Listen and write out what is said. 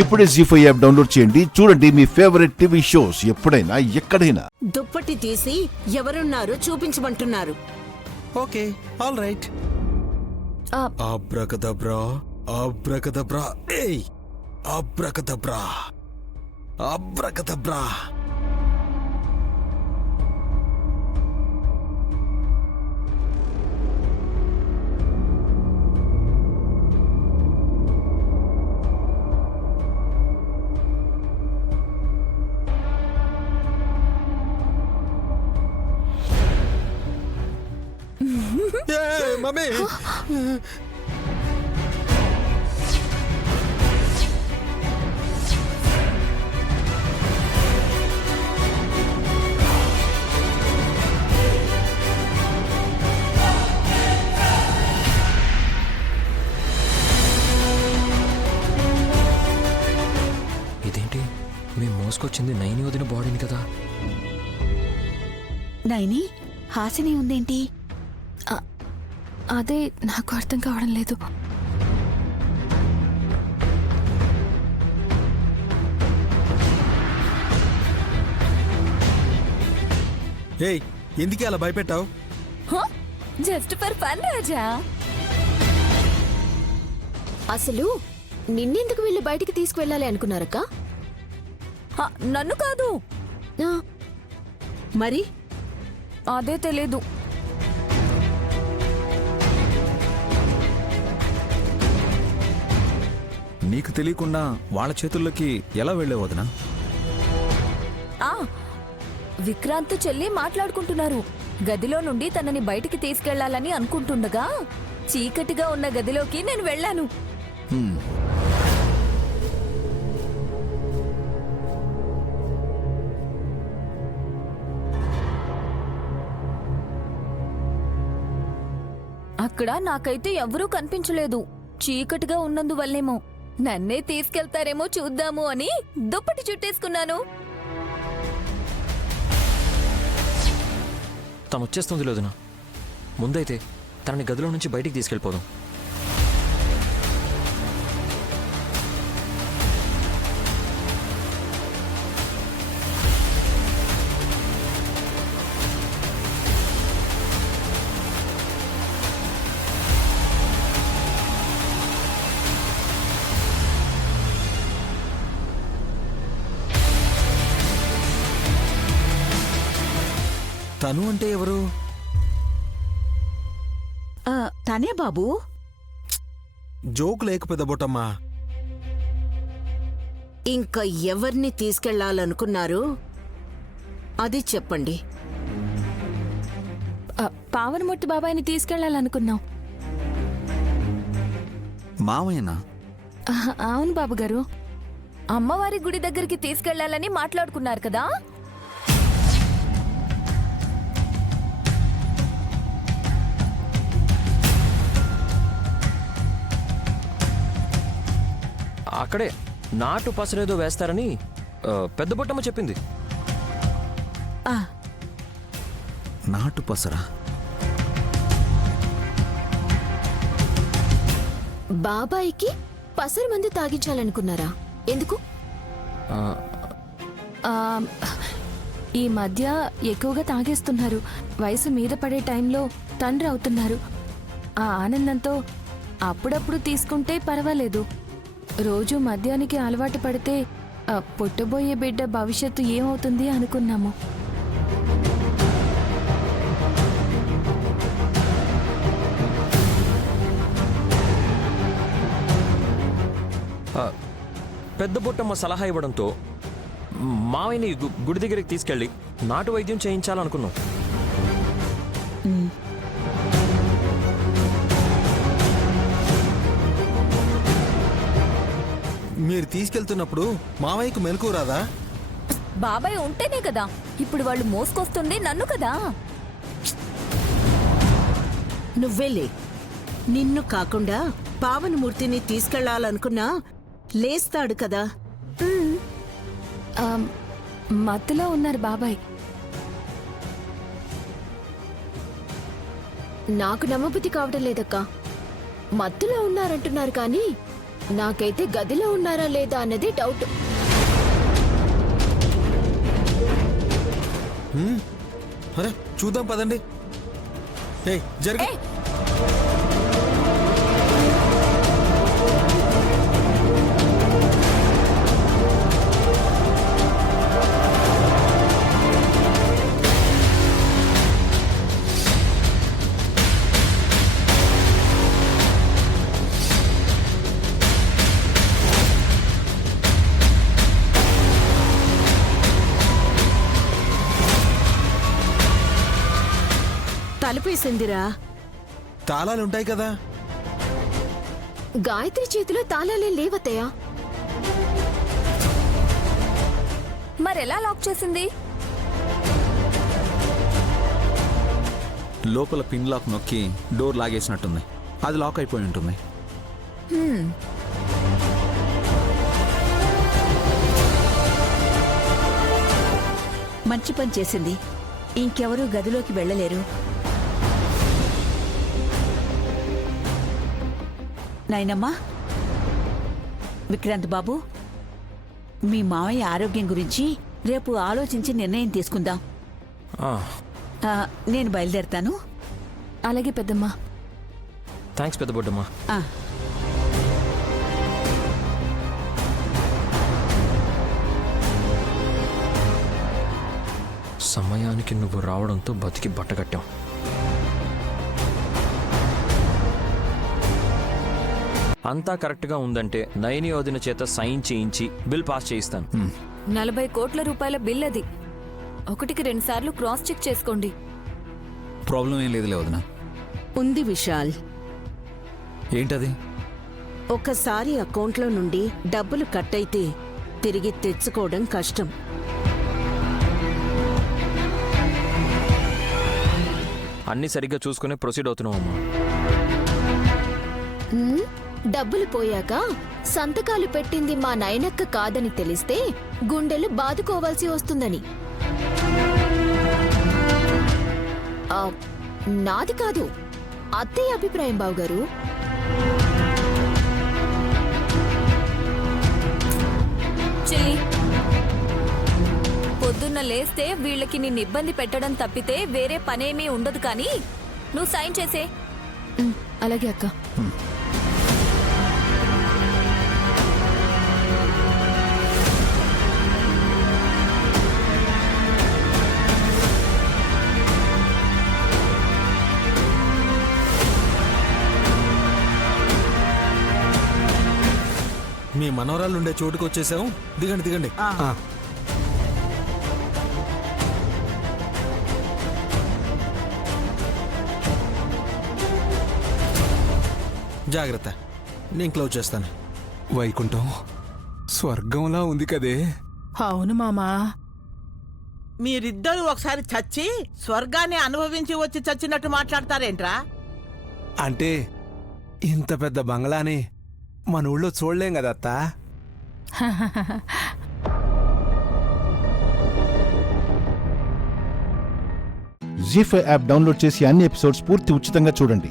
ఇప్పుడే జీ5 app download చేయండి. చూడండి మీ ఫేవరెట్ టీవీ షోస్ ఎప్పుడైనా ఎక్కడైనా. దుప్పటి తీసి ఎవరున్నారు చూపించమంటున్నారు. Okay, all right. Abracadabra, abracadabra, ఏయ్ అబ్రకదబ్రా, అబ్రకదబ్రా. మమ్మీ, ఇదేంటి మేము మోసుకొచ్చింది నైని వదిన బాడీని కదా. నైని హాసిని ఉందేంటి? అదే నాకు అర్థం కావడం లేదు. ఏయ్ ఎందుకే అలా భయపెట్టావు? జస్ట్ ఫర్ ఫన్ రాజా. అసలు నిన్నెందుకు వీళ్ళు బయటికి తీసుకువెళ్ళాలి అనుకున్నారక్క? నన్ను కాదు. మరి అదే తెలీదు. నీకు తెలియకుండా వాళ్ళ చేతుల్లోకి ఎలా వెళ్ళే వదినా? విక్రాంత్ చెల్లి మాట్లాడుకుంటున్నారు. గదిలో నుండి తనని బయటికి తీసుకెళ్లాలని అనుకుంటుండగా చీకటిగా ఉన్న గదిలోకి నేను వెళ్ళాను. అక్కడ నాకైతే ఎవరూ కనిపించలేదు. చీకటిగా ఉన్నందువల్లేమో నన్నే తీసుకెళ్తారేమో చూద్దాము అని దుప్పటి చుట్టేసుకున్నాను. తను వచ్చేస్తుంది లేదునా. ముందైతే తనని గదిలో నుంచి బయటికి తీసుకెళ్ళిపోదాం. తను అంటే ఎవరు? తనే బాబు. జోక్ లేకపోతే బొట్టమ్మా. ఇంకా ఎవరిని తీసుకెళ్లాలనుకున్నారు అది చెప్పండి. పావనమూర్తి బాబాయిని తీసుకెళ్లాలనుకున్నాం. మామయ్యనా? అవును బాబు గారు. అమ్మవారి గుడి దగ్గరికి తీసుకెళ్లాలని మాట్లాడుకున్నారు కదా. అక్కడే నాటు పసరేదో వేస్తారని పెద్ద బొట్టమ్మ చెప్పింది. నాటు పసరా? బాబాయికి పసరు మందు తాగించాలనుకున్నారా? ఎందుకు? ఈ మధ్య ఎక్కువగా తాగేస్తున్నారు. వయసు మీద పడే టైంలో తండ్రి అవుతున్నారు. ఆ ఆనందంతో అప్పుడప్పుడు తీసుకుంటే పర్వాలేదు. రోజు మద్యానికి అలవాటు పడితే పుట్టబోయే బిడ్డ భవిష్యత్తు ఏమవుతుంది అనుకున్నాము. పెద్ద బొట్టమ్మ సలహా ఇవ్వడంతో మావయ్యని గుడి దగ్గరికి తీసుకెళ్ళి నాటు వైద్యం చేయించాలనుకున్నాం. మీరు తీసుకెళ్తున్నప్పుడు మామయ్యకు మెలకు రాదా? బాబాయ్ ఉంటేనే కదా ఇప్పుడు వాళ్ళు మోసుకొస్తుంది నన్ను కదా. నువ్వేలే. నిన్ను కాకుండా పావనమూర్తిని తీసుకెళ్లాలనుకున్నా లేస్తాడు కదా. మత్తులో ఉన్నారు బాబాయ్. నాకు నమ్మబుద్ధి కావడం లేదక్కా. మత్తులో ఉన్నారంటున్నారు కానీ నాకైతే గదిలో ఉన్నారా లేదా అన్నది డౌట్. అరే చూద్దాం పదండి. ఏయ్ జరుగు. ఏయ్! తలుపేసిందిరా. తాళాలుంటాయి కదా. గాయత్రి చేతిలో తాళాలే లేవత్తయ్యా. మరెలా లాక్ చేసింది? లోపల పిన్ లాక్ నొక్కి డోర్ లాగేసినట్టుంది. అది లాక్ అయిపోయి ఉంటుంది. మంచి పని చేసింది. ఇంకెవరూ గదిలోకి వెళ్ళలేరు. నాయనమ్మా, విక్రాంత్ బాబు, మీ మావయ్య ఆరోగ్యం గురించి రేపు ఆలోచించి నిర్ణయం తీసుకుందాం. ఆ, నేను బయలుదేరతాను. అలాగే పెద్దమ్మా. థ్యాంక్స్ పెద్ద బొడ్డమ్మ. ఆ, సమయానికి నువ్వు రావడంతో బతికి బట్టగట్టాం. అంతా కరెక్ట్గా ఉందంటే నయని వదిన చేత సైన్ చేయించి బిల్ పాస్ చేయిస్తాను. 40 కోట్ల రూపాయల బిల్ అది. 1కి 2 సార్లు క్రాస్ చెక్ చేసుకోండి. ప్రాబ్లం ఏం లేదులే వదిన. ఉంది విశాల్. ఏంటది? ఒకసారి అకౌంట్లో నుండి డబ్బులు కట్ అయితే తిరిగి తెచ్చుకోవడం కష్టం. అన్నీ సరిగ్గా చూసుకుని ప్రొసీడ్ అవుతున్నాం అమ్మా. డబ్బులు పోయాక సంతకాలు పెట్టింది మా నయనక్క కాదని తెలిస్తే గుండెలు బాదుకోవాల్సి వస్తుందని. నాది కాదు, అత్తయ్య అభిప్రాయం బావగారు. చెల్లి, పొద్దున్న లేస్తే వీళ్ళకి నిన్ను ఇబ్బంది పెట్టడం తప్పితే వేరే పనేమీ ఉండదు, కానీ నువ్వు సైన్ చేసే. అలాగే అక్క. మీ మనవరాలు ఉండే చోటుకు వచ్చేసాం. దిగండి దిగండి. జాగ్రత్త, నేను క్లోజ్ చేస్తాను. వైకుంఠం స్వర్గంలా ఉంది కదే. అవును మామా. మీరిద్దరూ ఒకసారి చచ్చి స్వర్గాన్ని అనుభవించి వచ్చి చచ్చినట్టు మాట్లాడతారేంట్రా? అంటే ఇంత పెద్ద బంగ్లాని మన ఊళ్ళో చూడలేం కదా అత్తా. జీ5 యాప్ డౌన్లోడ్ చేసి అన్ని ఎపిసోడ్స్ పూర్తి ఉచితంగా చూడండి.